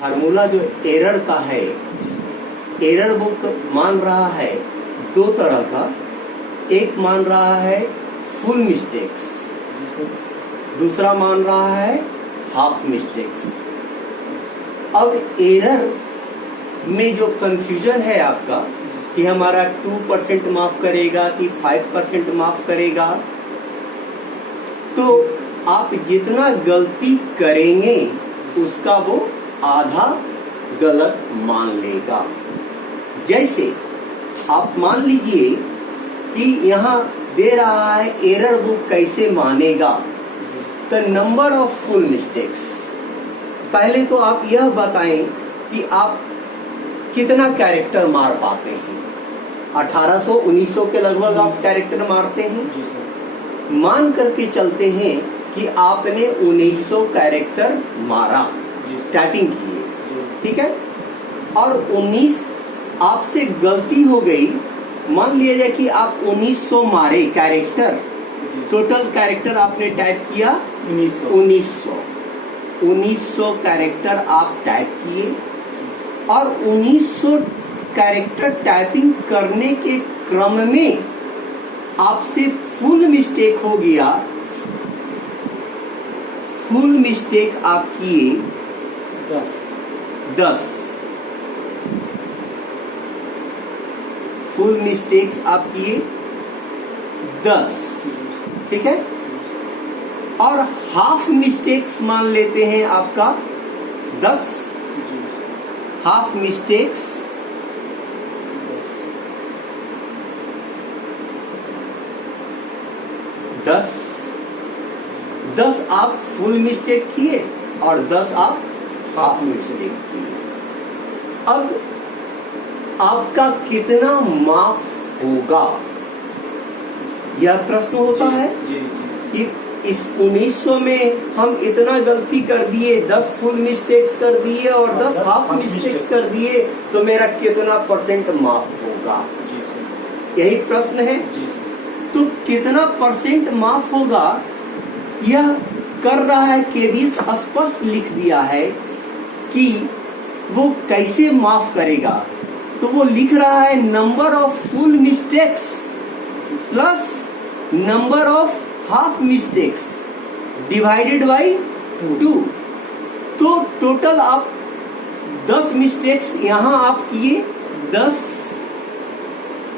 Formula जो error का है, एरर बुक मान रहा है दो तरह का। एक मान रहा है फुल मिस्टेक्स, दूसरा मान रहा है हाफ मिस्टेक्स। अब एरर में जो कंफ्यूजन है आपका कि हमारा 2% माफ करेगा कि 5% माफ करेगा, तो आप जितना गलती करेंगे उसका वो आधा गलत मान लेगा। जैसे आप मान लीजिए कि यहाँ दे रहा है एरर बुक कैसे मानेगा, the number of full mistakes. पहले तो आप यह बताएं कि आप कितना कैरेक्टर मार पाते हैं। 1800-1900 के लगभग आप कैरेक्टर मारते हैं। मान करके चलते हैं कि आपने 1900 कैरेक्टर मारा, टाइपिंग किए, ठीक है, और 19 आपसे गलती हो गई। मान लिया जाए कि आप 1900 मारे कैरेक्टर, टोटल कैरेक्टर आपने टाइप किया 1900 कैरेक्टर आप टाइप किए, और 1900 कैरेक्टर टाइपिंग करने के क्रम में आपसे फुल मिस्टेक हो गया। फुल मिस्टेक आप किए 10। फुल मिस्टेक्स आप किए 10, ठीक है, और हाफ मिस्टेक्स मान लेते हैं आपका 10। हाफ मिस्टेक्स 10 आप फुल मिस्टेक किए और 10 आप हाफ मिस्टेक किए। अब आपका कितना माफ होगा, यह प्रश्न होता है कि इस 1900 में हम इतना गलती कर दिए, 10 फुल मिस्टेक्स कर दिए और 10 हाफ मिस्टेक्स कर दिए, तो मेरा कितना परसेंट माफ होगा, यही प्रश्न है। तो कितना परसेंट माफ होगा यह कर रहा है केवीएस स्पष्ट लिख दिया है कि वो कैसे माफ करेगा। तो वो लिख रहा है number of full mistakes plus number of half mistakes divided by 2। तो टोटल आप 10 मिस्टेक्स यहाँ आप किए 10,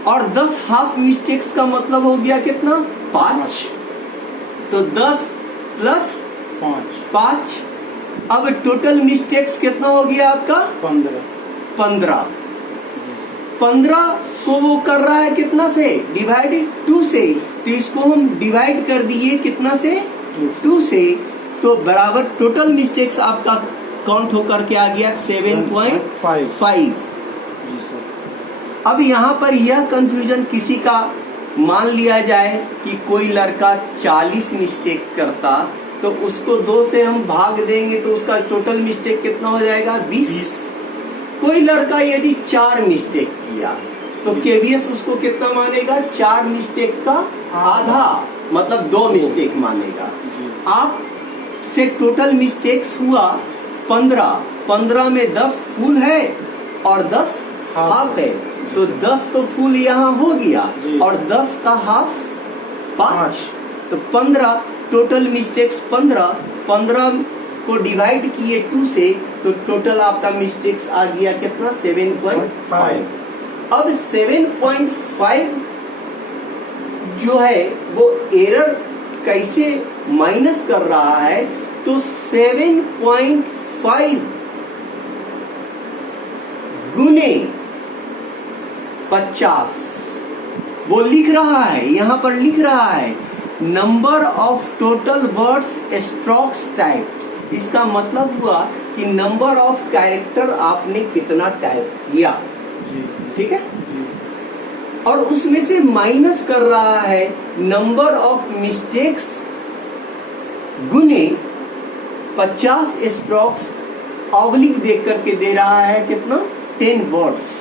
और 10 हाफ मिस्टेक्स का मतलब हो गया कितना, 5। तो 10 प्लस 5, अब टोटल मिस्टेक्स कितना हो गया आपका 15। 15 को वो कर रहा है कितना से, डिवाइडेड 2 से। तो इसको हम डिवाइड कर दिए कितना से, 2 से। तो बराबर टोटल मिस्टेक्स आपका काउंट होकर के आ गया 7.5। अब यहाँ पर यह कंफ्यूजन किसी का मान लिया जाए कि कोई लड़का 40 मिस्टेक करता, तो उसको 2 से हम भाग देंगे तो उसका टोटल मिस्टेक कितना हो जाएगा 20। कोई लड़का यदि 4 मिस्टेक किया तो केवीएस उसको कितना मानेगा, 4 मिस्टेक का आधा, मतलब 2 मिस्टेक मानेगा। आप से टोटल मिस्टेक्स हुआ 15 में 10 फुल है और 10 हाफ है। तो 10 तो फुल यहाँ हो गया और 10 का हाफ 5। तो 15 टोटल मिस्टेक्स 15 को डिवाइड किए 2 से, तो टोटल आपका मिस्टेक्स आ गया कितना 7.5। अब 7.5 जो है वो एरर कैसे माइनस कर रहा है, तो 7.5 गुने 50 वो लिख रहा है, यहाँ पर लिख रहा है number of total words strokes type. इसका मतलब हुआ कि नंबर ऑफ कैरेक्टर आपने कितना टाइप किया, ठीक है, और उसमें से माइनस कर रहा है नंबर ऑफ मिस्टेक्स गुने 50 स्ट्रोक्स ऑब्लिक देख करके दे रहा है कितना 10 वर्ड्स।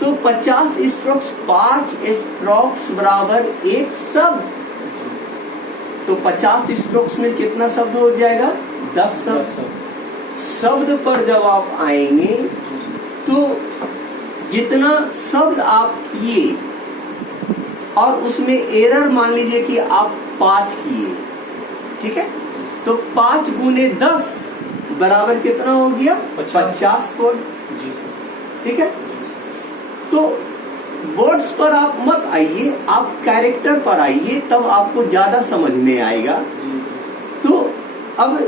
तो 50 स्ट्रोक्स 5 स्ट्रोक्स बराबर 1 शब्द। तो 50 स्ट्रोक्स में कितना शब्द हो जाएगा 10 शब्द। शब्द पर जब आप आएंगे तो जितना शब्द आप किए और उसमें एरर मान लीजिए कि आप 5 किए, ठीक है, तो 5 गुने 10 बराबर कितना हो गया? 50 कोड, ठीक है। तो वर्ड्स पर आप मत आइए, आप कैरेक्टर पर आइए, तब आपको ज्यादा समझ में आएगा। तो अब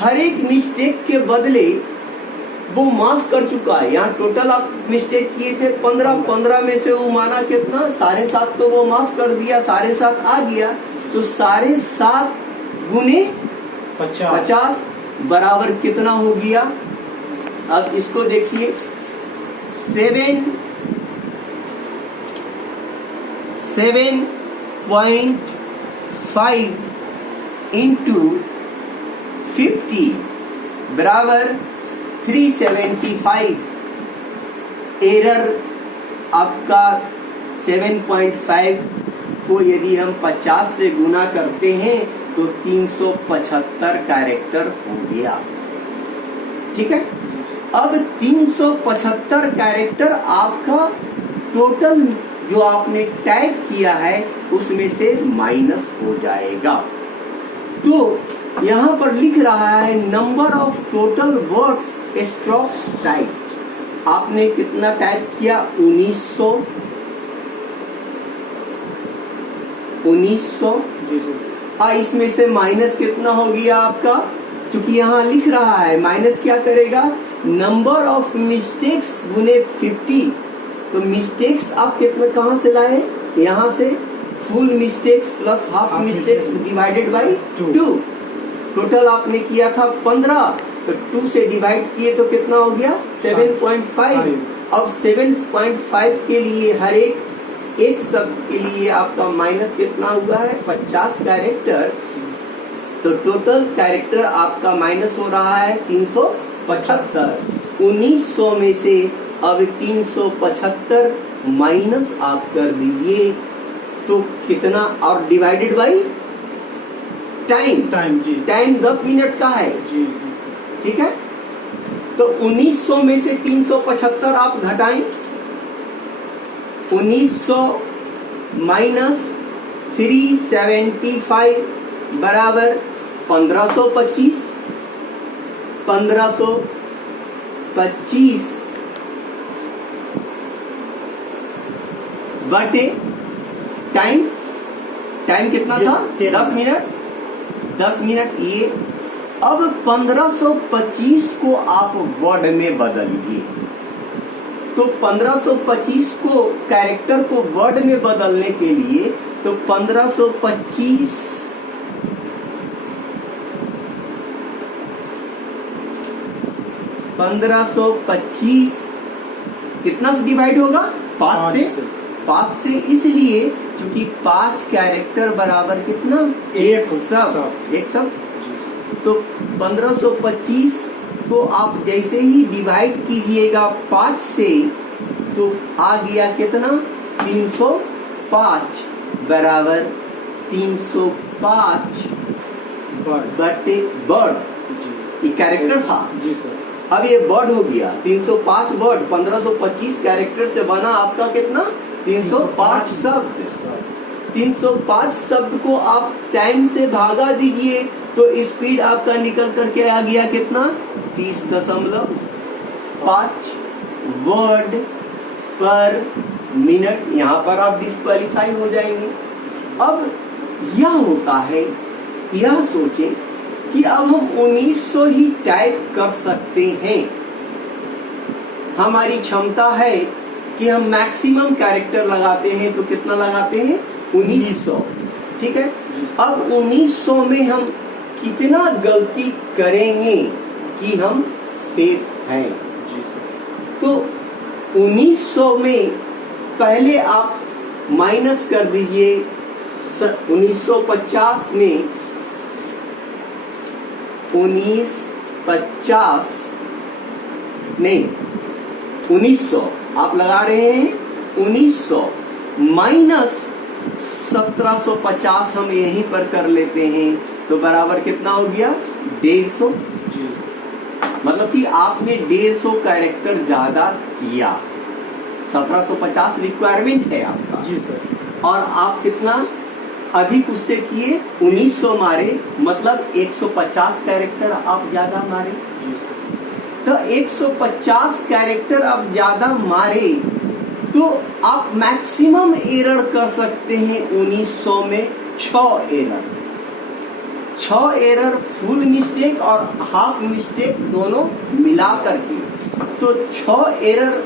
हर एक मिस्टेक के बदले वो माफ कर चुका है। यहाँ टोटल आप मिस्टेक किए थे 15 में से वो माना कितना? 7.5, तो वो माफ कर दिया, 7.5 आ गया, तो 7.5 गुने 50 बराबर कितना हो गया? अब इसको देखिए, 7.5 इंटू 50 बराबर 375। एरर आपका 7.5 को यदि हम 50 से गुना करते हैं तो 375 कैरेक्टर हो गया, ठीक है। अब 375 कैरेक्टर आपका टोटल जो आपने टाइप किया है उसमें से माइनस हो जाएगा। तो यहाँ पर लिख रहा है number of total words strokes type. आपने कितना टाइप किया? 1900। इसमें से माइनस कितना हो गया आपका? क्योंकि यहाँ लिख रहा है माइनस क्या करेगा? नंबर ऑफ मिस्टेक्स गुने 50। तो मिस्टेक्स आप कितना कहाँ से लाए? यहाँ से full mistakes plus half mistakes divided by 2। Total आपने किया था 15, तो 2 से डिवाइड किए तो कितना हो गया? 7.5। अब 7.5 के लिए हर एक शब्द के लिए आपका माइनस कितना हुआ है? 50 कैरेक्टर। तो टोटल कैरेक्टर आपका माइनस हो रहा है 375। 1900 में से अब 375 माइनस आप कर दीजिए तो कितना? और डिवाइडेड बाई टाइम 10 मिनट का है, ठीक है। तो 1900 में से 375 आप घटाएं। 1900 माइनस 375 बराबर 1525। 1525 बटे टाइम कितना था? 10 मिनट। 10 मिनट ये। अब 1525 को आप वर्ड में बदलिए। तो 1525 को कैरेक्टर को वर्ड में बदलने के लिए तो 1525 कितना से डिवाइड होगा? 5 से। इसलिए क्योंकि 5 कैरेक्टर बराबर कितना? एक सब। तो 1525 को आप जैसे ही डिवाइड कीजिएगा 5 से तो आ गया कितना? 305 बराबर 305 बटे वर्ड। ये कैरेक्टर था जी सर। अब ये वर्ड हो गया 305 वर्ड। 1525 कैरेक्टर से बना आपका कितना? 305 शब्द। 305 शब्द को आप टाइम से भागा दीजिए तो स्पीड आपका निकल करके आ गया कितना? 30.5 वर्ड पर मिनट। यहाँ पर आप डिस्क्वालीफाई हो जाएंगे। अब यह होता है, यह सोचें कि अब हम 1900 ही टाइप कर सकते हैं। हमारी क्षमता है कि हम मैक्सिमम कैरेक्टर लगाते हैं तो कितना लगाते हैं? 1900, ठीक है। अब 1900 में हम कितना गलती करेंगे कि हम सेफ हैं? तो 1900 में पहले आप माइनस कर दीजिए। 1950 में 1900 आप लगा रहे हैं। 1900 माइनस 1750 हम यहीं पर कर लेते हैं तो बराबर कितना हो गया? 150। मतलब मतलब कि आपने 150 कैरेक्टर ज्यादा किया, 1750 रिक्वायरमेंट है आपका जी सर। और आप कितना अधिक उससे किए, 1900 मारे, मतलब 150 कैरेक्टर आप ज्यादा मारे। जी सर। तो 150 कैरेक्टर आप ज्यादा मारे तो आप मैक्सिमम एरर कर सकते हैं 1900 में 6 एरर। 6 एरर फुल मिस्टेक और हाफ मिस्टेक दोनों मिला करके। तो 6 एरर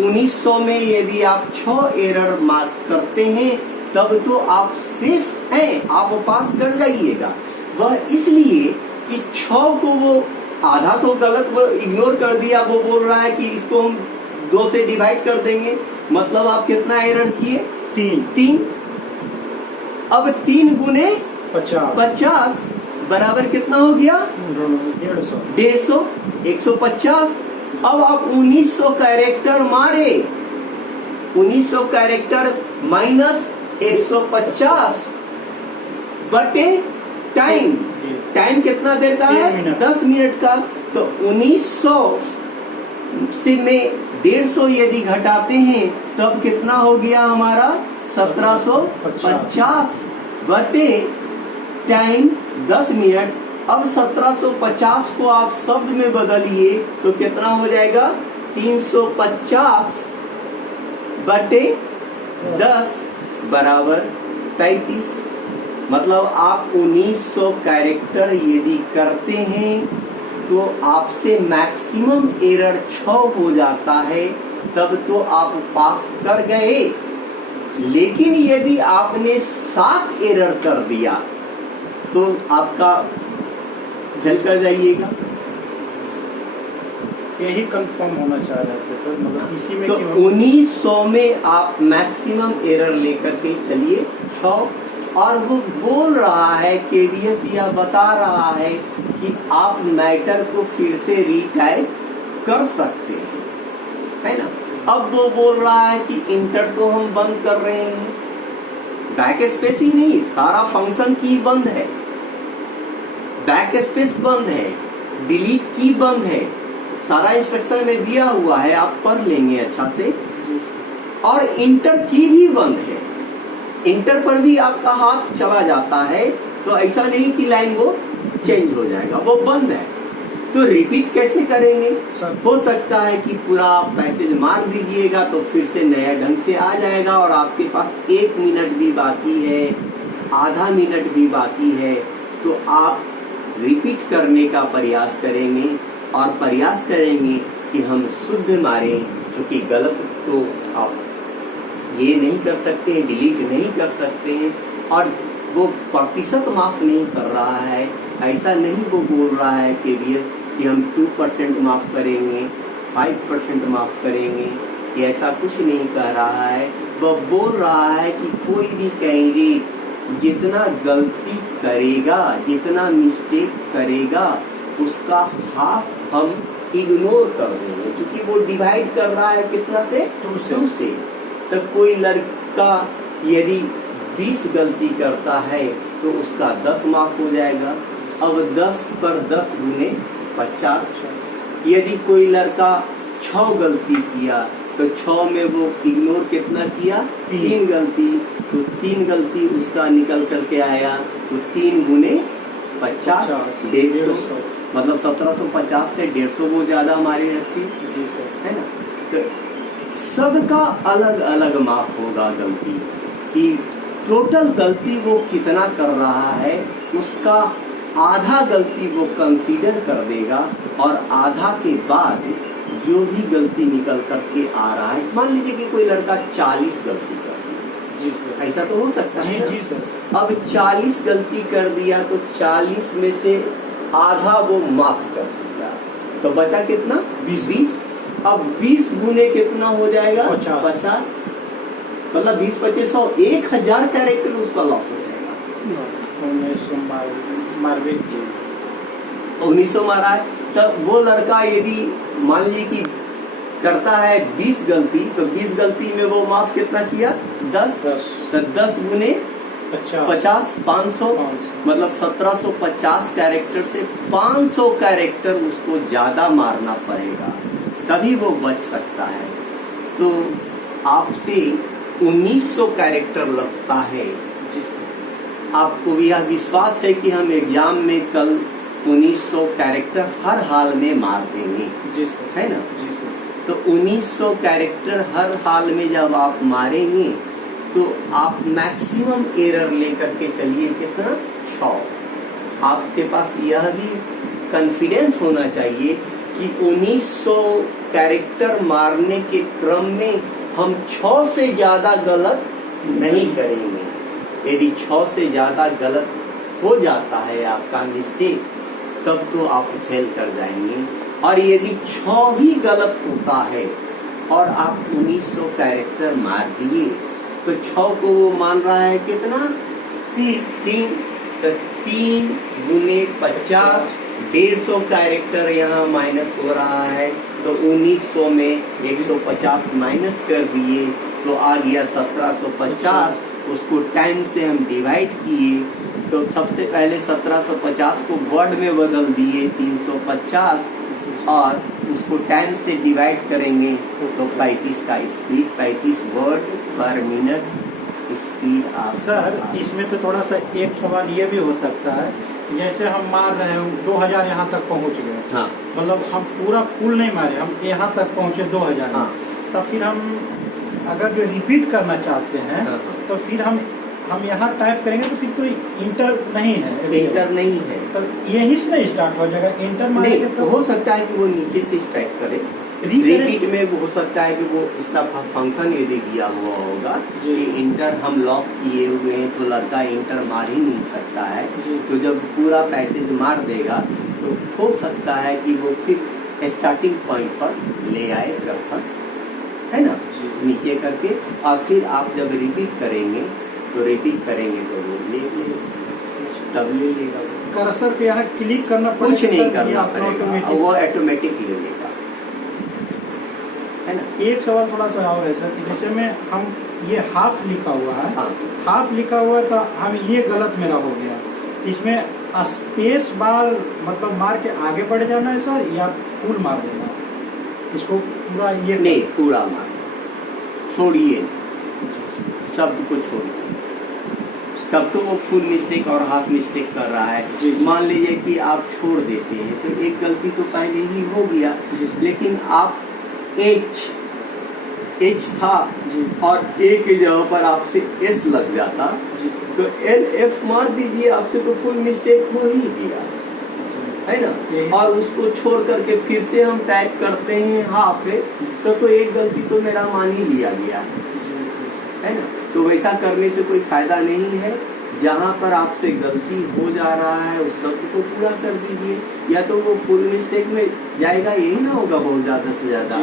1900 में यदि आप 6 एरर मार्क करते हैं तब तो आप सेफ हैं, आप पास कर जाइएगा। वह इसलिए कि 6 को वो आधा तो गलत वो इग्नोर कर दिया, वो बोल रहा है कि इसको हम 2 से डिवाइड कर देंगे, मतलब आप कितना एरर किए, 3। अब 3 गुने 50 बराबर कितना हो गया, 150, 150। अब आप 1900 कैरेक्टर मारे, 1900 कैरेक्टर माइनस 150 बटे टाइम कितना देर का है, 10 मिनट का। तो 1900 से में 150 यदि घटाते हैं तब कितना हो गया हमारा, 1750 बटे टाइम 10 मिनट। अब 1750 को आप शब्द में बदलिए तो कितना हो जाएगा, 350 बटे 10 बराबर 33। मतलब आप 1900 कैरेक्टर यदि करते हैं तो आपसे मैक्सिमम एरर 6 हो जाता है, तब तो आप पास कर गए। लेकिन यदि आपने 7 एरर कर दिया तो आपका फेल कर जाइएगा। यही कंफर्म होना चाह रहे थे सर, मतलब इसी में तो 1900 में आप मैक्सिमम एरर लेकर के चलिए 6। और वो बोल रहा है केवीएस, यह बता रहा है कि आप मैटर को फिर से रीटाइप कर सकते हैं, है ना। अब वो बोल रहा है कि इंटर तो हम बंद कर रहे हैं, बैक स्पेस ही नहीं, सारा फंक्शन की बंद है, बैक स्पेस बंद है, डिलीट की बंद है, सारा इंस्ट्रक्शन में दिया हुआ है, आप पढ़ लेंगे अच्छा से। और इंटर की भी बंद है, इंटर पर भी आपका हाथ चला जाता है तो ऐसा नहीं कि लाइन वो चेंज हो जाएगा, वो बंद है। तो रिपीट कैसे करेंगे, हो सकता है कि पूरा आप पैसेज मार दीजिएगा तो फिर से नया ढंग से आ जाएगा और आपके पास 1 मिनट भी बाकी है, आधा मिनट भी बाकी है, तो आप रिपीट करने का प्रयास करेंगे और प्रयास करेंगे कि हम शुद्ध मारें, क्योंकि गलत तो आप ये नहीं कर सकते हैं, डिलीट नहीं कर सकते हैं। और वो प्रतिशत माफ नहीं कर रहा है, ऐसा नहीं वो बोल रहा है केवीएस कि हम 2% माफ करेंगे, 5% माफ करेंगे, ये ऐसा कुछ नहीं कह रहा है। वो बोल रहा है कि कोई भी कैंडिडेट जितना गलती करेगा, जितना मिस्टेक करेगा, उसका हाफ हम इग्नोर कर देंगे, क्योंकि वो डिवाइड कर रहा है कितना से, 2 से। तो कोई लड़का यदि 20 गलती करता है तो उसका 10 माफ हो जाएगा। अब 10 पर 10 गुने 50। यदि कोई लड़का 6 गलती किया तो 6 में वो इग्नोर कितना किया, 3 गलती, तो 3 गलती उसका निकल करके आया, तो 3 गुने 50, 150, मतलब 1750 से 150 वो ज्यादा हमारी रखी, है ना। तो सबका अलग अलग माप होगा गलती कि टोटल गलती वो कितना कर रहा है, उसका आधा गलती वो कंसीडर कर देगा और आधा के बाद जो भी गलती निकल करके आ रहा है, मान लीजिए कि कोई लड़का 40 गलती कर दिया, जी सर, ऐसा तो हो सकता है। जी सर। अब 40 गलती कर दिया तो 40 में से आधा वो माफ कर दिया, तो बचा कितना, 20। अब 20 गुने कितना हो जाएगा, 50, मतलब 20 25 100, 1000 कैरेक्टर उसका लॉस हो जाएगा। 1900 मारा है, तब वो लड़का यदि मान लीजिए कि करता है 20 गलती, तो 20 गलती में वो माफ कितना किया, 10, तो 10 गुने 50 500 मतलब 1750 कैरेक्टर से 500 कैरेक्टर उसको ज्यादा मारना पड़ेगा, तभी वो बच सकता है। तो आपसे 1900 कैरेक्टर लगता है। जी सर। आपको यह विश्वास है कि हम एग्जाम में कल 1900 कैरेक्टर हर हाल में मार देंगे, जी सर। है ना? जी सर। तो 1900 कैरेक्टर हर हाल में जब आप मारेंगे तो आप मैक्सिमम एरर लेकर के चलिए कितना 6। आपके पास यह भी कॉन्फिडेंस होना चाहिए कि 1900 कैरेक्टर मारने के क्रम में हम 6 से ज्यादा गलत नहीं करेंगे। यदि 6 से ज्यादा गलत हो जाता है आपका मिस्टेक, तब तो आप फेल कर जाएंगे। और यदि 6 ही गलत होता है और आप 1900 कैरेक्टर मार दिए, तो 6 को वो मान रहा है कितना 3 तो 3 गुने 50 150 कैरेक्टर यहाँ माइनस हो रहा है। तो 1900 में 150 माइनस कर दिए तो आ गया 1750। उसको टाइम से हम डिवाइड किए तो सबसे पहले 1750 को वर्ड में बदल दिए 350 और उसको टाइम से डिवाइड करेंगे तो 35 का स्पीड 35 वर्ड पर मिनट स्पीड आप सर इसमें तो थोड़ा सा एक सवाल ये भी हो सकता है, जैसे हम मार रहे हैं 2000 यहाँ तक पहुँच गए। हाँ। मतलब हम पूरा फुल नहीं मारे, हम यहाँ तक पहुँचे 2000। हाँ। तो फिर हम अगर जो रिपीट करना चाहते हैं हाँ। तो फिर हम यहाँ टाइप करेंगे तो फिर तो इंटर नहीं है। इंटर नहीं है तो यही से नहीं स्टार्ट हो जाएगा इंटर नहीं, तो हो सकता है कि वो नीचे से स्टार्ट करे। रिपीट में हो सकता है कि वो उसका फंक्शन यदि दिया हुआ होगा कि इंटर हम लॉक किए हुए हैं तो लड़का इंटर मार ही नहीं सकता है। तो जब पूरा पैसेज मार देगा तो हो सकता है कि वो फिर स्टार्टिंग पॉइंट पर ले आए कर्सर, है ना, नीचे करके। और फिर आप जब रिपीट करेंगे तो वो ले तब ले लेगा। कर्सर पे यहाँ क्लिक करना पड़ेगा, कुछ नहीं करना पड़ेगा, वो ऑटोमेटिक ले लेगा, है ना। एक सवाल थोड़ा सा और है सर कि जैसे में हम ये हाफ लिखा हुआ है। हाँ। हाफ लिखा हुआ है तो हम ये गलत मेरा हो गया, इसमें स्पेस बार मतलब मार के आगे बढ़ जाना है सर या फुल मार देना? इसको पूरा ये नहीं, पूरा मार छोड़िए, शब्द को छोड़िए, तब तो वो फुल मिस्टेक और हाफ मिस्टेक कर रहा है। मान लीजिए कि आप छोड़ देते हैं तो एक गलती तो पहले ही हो गया, लेकिन आप एच था और ए की जगह पर आपसे एस लग जाता तो एल एफ मार दीजिए, आपसे तो फुल मिस्टेक हो ही गया, है ना। और उसको छोड़ करके फिर से हम टाइप करते हैं हाफ है तो एक गलती तो मेरा मान ही लिया गया है ना। तो वैसा करने से कोई फायदा नहीं है। जहाँ पर आपसे गलती हो जा रहा है उस सब को पूरा कर दीजिए, या तो वो फुल मिस्टेक में जाएगा, यही ना होगा बहुत ज्यादा से ज्यादा।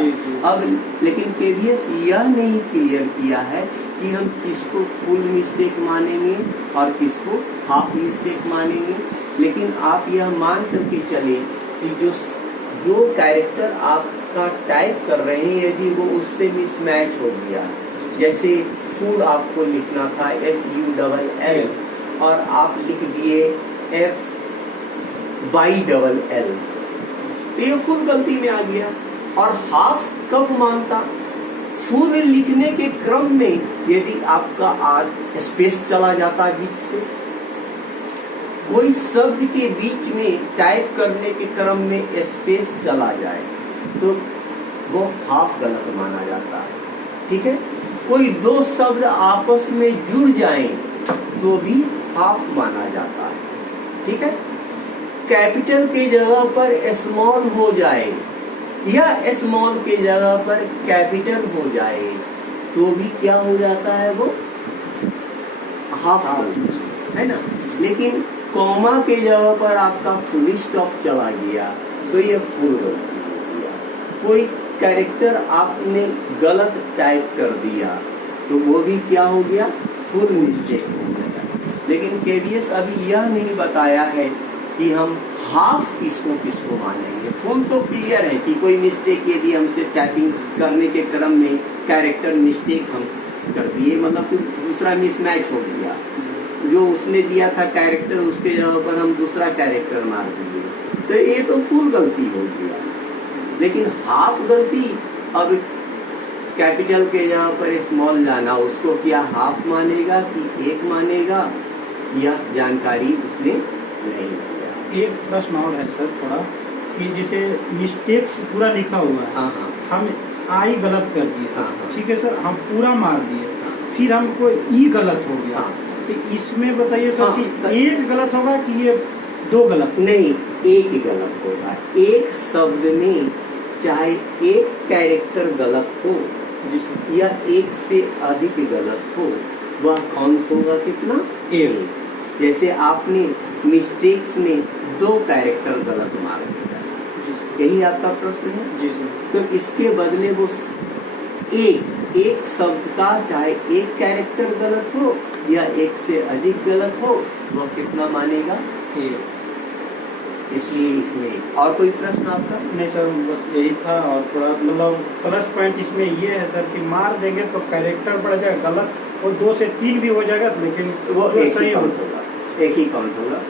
अब लेकिन केवीएस यह नहीं क्लियर किया है कि हम किसको फुल मिस्टेक मानेंगे और किसको हाफ मिस्टेक मानेंगे। लेकिन आप यह मान करके चले कि जो कैरेक्टर आपका टाइप कर रहे हैं यदि वो उससे मिसमैच हो गया, जैसे फुल आपको लिखना था FULL और आप लिख दिए FYLL, तो ये फुल गलती में आ गया। और हाफ कब मानता? फुल लिखने के क्रम में यदि आपका स्पेस चला जाता बीच से, कोई शब्द के बीच में टाइप करने के क्रम में स्पेस चला जाए तो वो हाफ गलत माना जाता है, ठीक है। कोई दो शब्द आपस में जुड़ जाएं तो भी हाफ माना जाता है, ठीक है। कैपिटल के जगह पर स्मॉल हो जाए या स्मॉल के जगह पर कैपिटल हो जाए तो भी क्या हो जाता है, वो हाफ है ना। लेकिन कॉमा के जगह पर आपका फुल स्टॉप चला गया तो ये फुल गलती हो गया। कोई कैरेक्टर आपने गलत टाइप कर दिया तो वो भी क्या हो गया, फुल मिस्टेक हो गया। लेकिन केवीएस अभी यह नहीं बताया है कि हम हाफ किसको मानेंगे। फुल तो क्लियर है कि कोई मिस्टेक यदि हमसे टाइपिंग करने के क्रम में कैरेक्टर मिस्टेक हम कर दिए, मतलब कि दूसरा मिसमैच हो गया जो उसने दिया था कैरेक्टर, उसके जगह पर हम दूसरा कैरेक्टर मार दिए, तो ये तो फुल गलती हो गया। लेकिन हाफ गलती, अब कैपिटल के यहाँ पर स्मॉल लाना, उसको क्या हाफ मानेगा कि एक मानेगा, यह जानकारी उसने नहीं दिया। एक प्रश्न और है सर थोड़ा, कि जैसे मिस्टेक्स पूरा लिखा हुआ है, हाँ हाँ हम आई गलत कर दिए, हाँ, हाँ। ठीक है सर, हम पूरा मार दिए, फिर हमको ई गलत हो गया, हाँ। तो इसमें बताइए सर हाँ, कि एक गलत होगा कि ये दो गलत? नहीं, एक ही गलत होगा। एक शब्द में चाहे एक कैरेक्टर गलत हो जी सर। या एक से अधिक गलत हो, वह काउंट होगा कितना? एक। जैसे आपने मिस्टेक्स में 2 कैरेक्टर गलत मार दिया, जी सर। यही आपका प्रश्न है। जी सर। तो इसके बदले वो एक शब्द का चाहे एक कैरेक्टर गलत हो या एक से अधिक गलत हो, वह कितना मानेगा? एक। इसलिए इसमें और कोई प्रश्न आपका? नहीं सर, बस यही था। और थोड़ा मतलब प्लस पॉइंट इसमें ये है सर कि मार देंगे तो कैरेक्टर बढ़ जाएगा गलत, और 2 से 3 भी हो जाएगा, लेकिन वो जो एक ही सही काउंट होगा, एक ही काउंट होगा।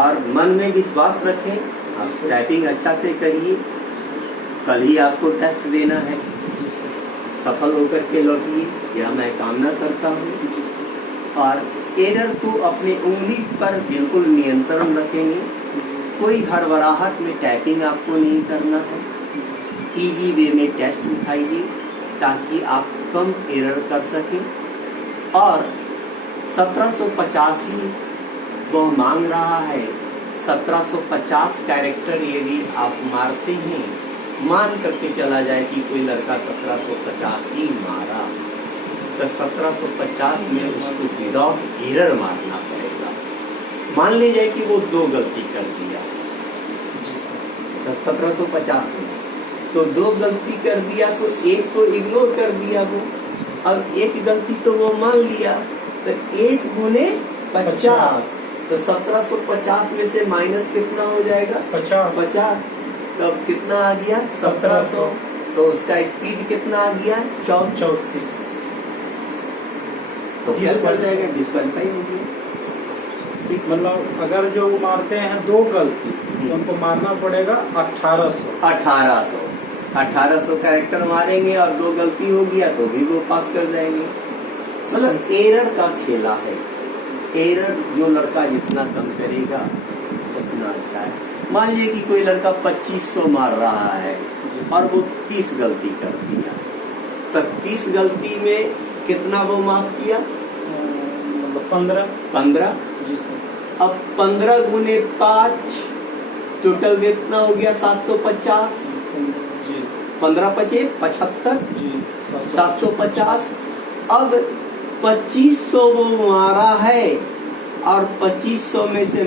और मन में विश्वास रखें, आप टाइपिंग अच्छा से करिए। कल ही आपको टेस्ट देना है, जी सर। सफल होकर के लौटिए, यह मैं कामना करता हूँ। जी सर। और एरर को अपने उंगली पर बिल्कुल नियंत्रण रखेंगे। कोई हड़बड़ाहट में टाइपिंग आपको नहीं करना है। इजी वे में टेस्ट उठाइए ताकि आप कम एरर कर सकें। और 1785 वह मांग रहा है, 1750 कैरेक्टर यदि आप मारते हैं, मान करके चला जाए कि कोई लड़का 1750 ही मारा, तो 1750 में उसको विदाउट एरर मारना पड़ेगा। मान ले जाए कि वो 2 गलती कर दिया जी सर। 1750 में, तो 2 गलती कर दिया, तो एक तो इग्नोर कर दिया वो, अब एक गलती तो वो मान लिया, तो 1 गुने 50, तो 1750 में से माइनस कितना हो जाएगा? 50। तो अब कितना आ गया? 1700। तो उसका स्पीड कितना आ गया? 34। तो क्या कर जाएगा? डिस्क्वालीफाई हो गया। ठीक, मतलब अगर जो मारते हैं 2 गलती, तो उनको मारना पड़ेगा 1800। 1800 कैरेक्टर मारेंगे और 2 गलती हो गया तो भी वो पास कर जाएंगे। मतलब एरर का खेला है। एरर जो लड़का जितना कम करेगा उतना अच्छा है। मान लीजिए कि कोई लड़का 2500 मार रहा है और वो 30 गलती कर दिया, तो 30 गलती में कितना वो माफ किया? मतलब 15। जी सर। अब 15 गुने 5 टोटल कितना हो गया? 750। जी। 15 पचे 75। जी। 750। अब 2500 वो मारा है और 2500 में से